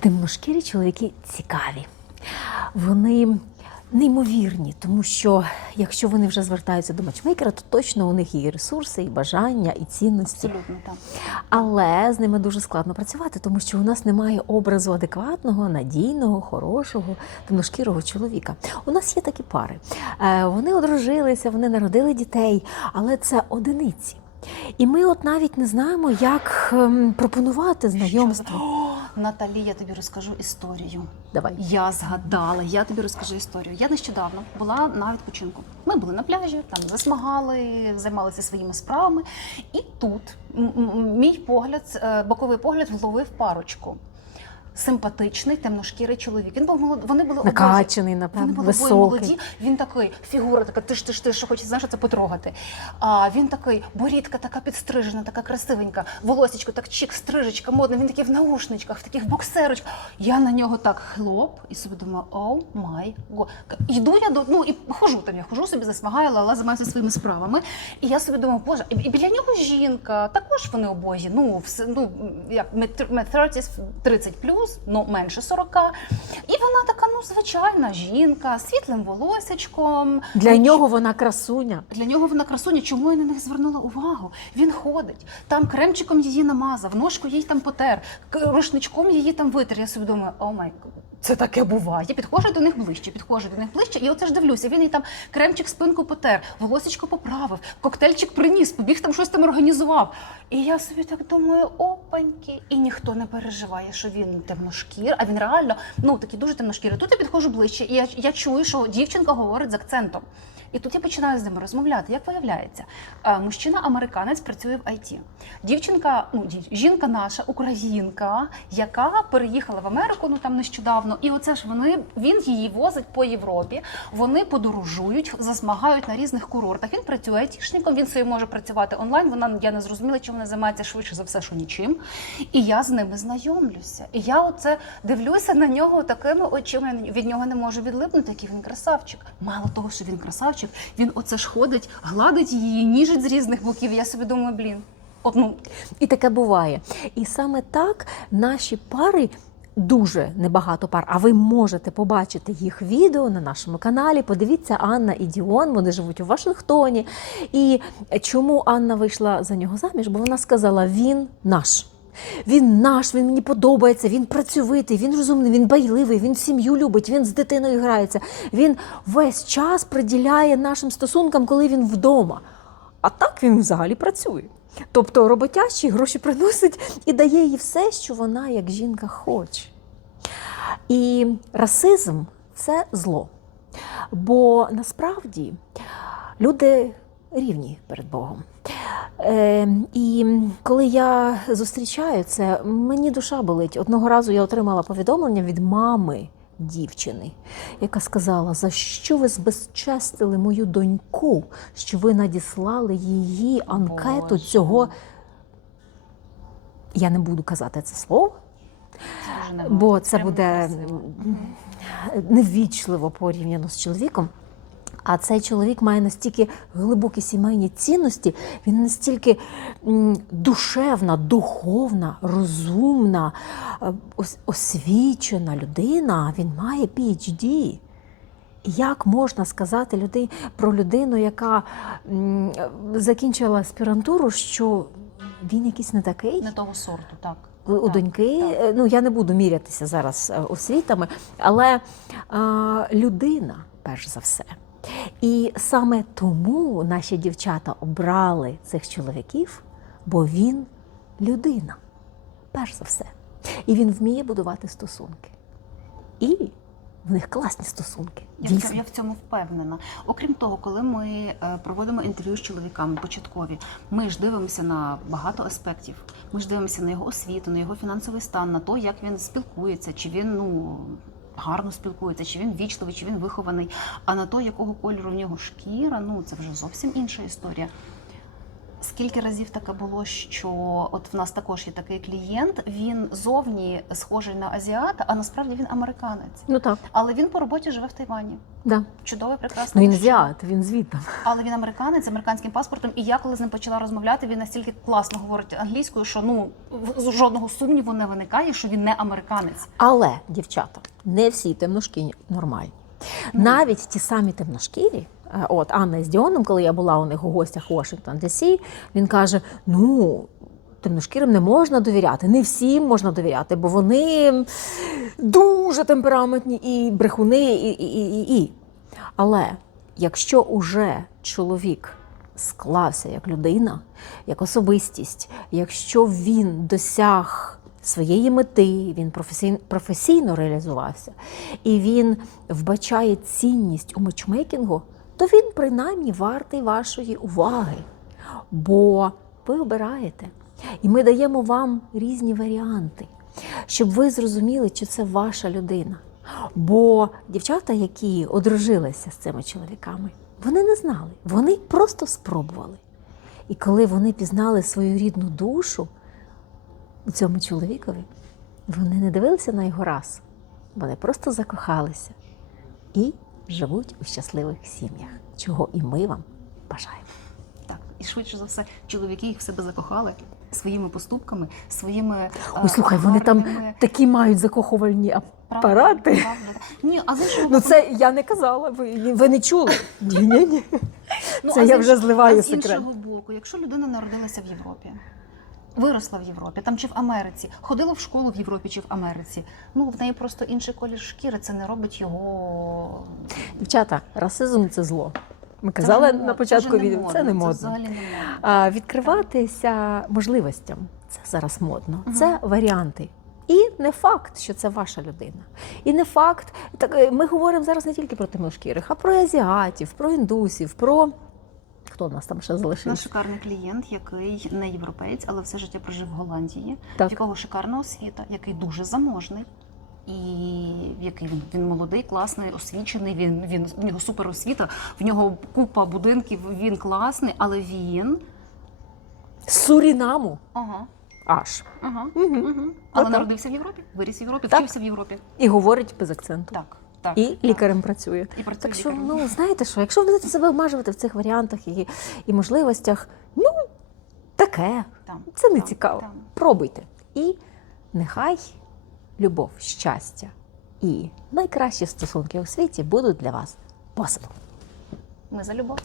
Темношкірі чоловіки цікаві. Вони неймовірні, тому що якщо вони вже звертаються до матчмейкера, то точно у них є і ресурси, і бажання, і цінності. Абсолютно так. Але з ними дуже складно працювати, тому що у нас немає образу адекватного, надійного, хорошого, темношкірого чоловіка. У нас є такі пари. Е, Вони одружилися, вони народили дітей, але це одиниці. І ми от навіть не знаємо, як ем, пропонувати знайомство. Наталі, я тобі розкажу історію. Давай. Я згадала, я тобі розкажу історію. Я нещодавно була на відпочинку. Ми були на пляжі, там засмагали, займалися своїми справами. І тут мій погляд, е, боковий погляд вловив парочку. Симпатичний, темношкірий чоловік. Він був молод... Вони були Накачаний, Вони були молоді. Він такий, фігура така, ти ж ти ж ти що хочеш, знаєш, це потрогати. А він такий, борідка така підстрижена, така красивенька, волосечко так чик, стрижечка, модна. Він такий в наушничках, в таких боксерочках. Я на нього так хлоп і собі думаю, оу май го. Йду я до ну і хожу там. Я хожу собі, засмагаю, але займаюся своїми справами. І я собі думаю, боже, і, біля нього жінка, також вони обоє. Ну, все, ну як 30, 30 плюс, ну менше 40. І вона така, ну звичайна жінка, світлим волосечком. Для Ну, нього вона красуня. для нього вона красуня. Чому я на них звернула увагу? Він ходить, там кремчиком її намазав, ножку їй там потер, рушничком її там витер. Я собі думаю, о май це таке буває. Я підходжу до них ближче, підходжу до них ближче, і оце ж дивлюся. Він і там кремчик спинку потер, волосечко поправив, коктейльчик приніс, побіг там щось там організував. І я собі так думаю, опаньки, і ніхто не переживає, що він темношкір, а він реально ну такий дуже темношкірий. Тут я підходжу ближче, і я, я чую, що дівчинка говорить з акцентом. І тут я починаю з ними розмовляти. Як виявляється, е, мужчина-американець працює в ІТ. Дівчинка, ну жінка наша, українка, яка переїхала в Америку, ну там нещодавно. І оце ж вони він її возить по Європі. Вони подорожують, засмагають на різних курортах. Він працює айтішником, він собі може працювати онлайн. Вона я не зрозуміла, чим вона займається швидше за все, що нічим. І я з ними знайомлюся. І я оце дивлюся на нього такими очима. Від нього не можу відлипнути, який він красавчик. Мало того, що він красавчик, він оце ж ходить, гладить її, ніжить з різних боків. Я собі думаю, блін. От, ну, І таке буває. І саме так наші пари. Дуже небагато пар, а ви можете побачити їх відео на нашому каналі. Подивіться Анна і Діон. Вони живуть у Вашингтоні. І чому Анна вийшла за нього заміж? Бо вона сказала: він наш. Він наш, він мені подобається, він працьовитий, він розумний, він байливий, він сім'ю любить, він з дитиною грається. Він весь час приділяє нашим стосункам, коли він вдома. А так він взагалі працює. Тобто роботящий гроші приносить і дає їй все, що вона як жінка хоче. І расизм це зло. Бо насправді люди рівні перед Богом. Е, і коли я зустрічаю це, мені душа болить. Одного разу я отримала повідомлення від мами дівчини, яка сказала, за що ви збезчестили мою доньку, що ви надіслали її анкету Боже. цього. Я не буду казати це слово, це бо це буде красиво. неввічливо порівняно з чоловіком. А цей чоловік має настільки глибокі сімейні цінності, він настільки душевна, духовна, розумна, е, освічена людина. Він має PhD. Як можна сказати людей про людину, яка закінчила аспірантуру, що він якийсь не такий? не того сорту, так. у, Так, доньки. так. е, Ну я не буду мірятися зараз е, освітами, але а, людина, перш за все. І саме тому наші дівчата обрали цих чоловіків, бо він людина, перш за все. І він вміє будувати стосунки. І в них класні стосунки. Я в, цьому, Дійсно. я в цьому впевнена. Окрім того, коли ми е, проводимо інтерв'ю з чоловіками початкові, ми ж дивимося на багато аспектів. Ми ж дивимося на його освіту, на його фінансовий стан, на те, як він спілкується, чи він ну. Гарно спілкується, чи він вічливий, чи він вихований. А на то, якого кольору в нього шкіра, ну це вже зовсім інша історія. Скільки разів таке було, що от в нас також є такий клієнт, він зовні схожий на азіата, а насправді він американець. Ну так, Але він по роботі живе в Тайвані. да. Чудовий, Ну прекрасний. він мужчина. азіат, він звідти. Але він американець з американським паспортом. І я коли з ним почала розмовляти, він настільки класно говорить англійською, що ну жодного сумніву не виникає, що він не американець. Але, дівчата, не всі темношкірі нормальні. Навіть ті самі темношкірі. Е, От Анна із Діоном, коли я була у них у гостях у Вашингтон ДС, він каже: ну. Темношкірим не можна довіряти, не всім можна довіряти, бо вони дуже темпераментні і брехуни, і, і, і, і. Але якщо уже чоловік склався як людина, як особистість, якщо він досяг своєї мети, він професійно, професійно реалізувався, і він вбачає цінність у матчмейкінгу, то він принаймні вартий вашої уваги. Бо ви обираєте. І ми даємо вам різні варіанти, щоб ви зрозуміли, чи це ваша людина. Бо дівчата, які одружилися з цими чоловіками, вони не знали, вони просто спробували. І коли вони пізнали свою рідну душу у цьому чоловікові, вони не дивилися на його раз, вони просто закохалися і живуть у щасливих сім'ях, чого і ми вам бажаємо. Так, і швидше за все, чоловіки їх в себе закохали своїми поступками, своїми е, Ой, слухай, вони там гарними- такі мають закохувальні апарати. правда. Ні, а з іншого Ну боку, це я не казала. Ви, ви не чули? Ні, ні, ні. Ну, Це з я вже зливаю а з секрет. іншого боку, якщо людина народилася в Європі, виросла в Європі, там чи в Америці, ходила в школу в Європі чи в Америці, ну в неї просто інший колір шкіри, це не робить його. Дівчата, расизм це зло. Ми казали не на початку це відео. Це не Це модно. взагалі не модно. А, відкриватися можливостям це зараз модно. Мгм. Це варіанти. І не факт, що це ваша людина. І не факт. Так е, ми говоримо зараз не тільки про темношкірих, а про азіатів, про індусів, про хто у нас там ще залишився? Наш шикарний клієнт, який не європеєць, але все життя прожив в Голландії, Так. в якого шикарна освіта, який дуже заможний. І який він, він молодий, класний, освічений. Він він в нього супер освіта, в нього купа будинків. Він класний, але він З Сурінаму ага, аж. ага, Угу. угу. але Отак. народився в Європі, виріс в Європі, Так. вчився в Європі. І говорить без акценту. Так, так І так. лікарем працює. І працює Так що, лікарем. ну знаєте що, якщо ви будете себе обмежувати в цих варіантах і, і можливостях, ну таке, Там, це не там, цікаво. там. Пробуйте. І нехай любов, щастя і найкращі стосунки у світі будуть для вас посилом. Ми за любов.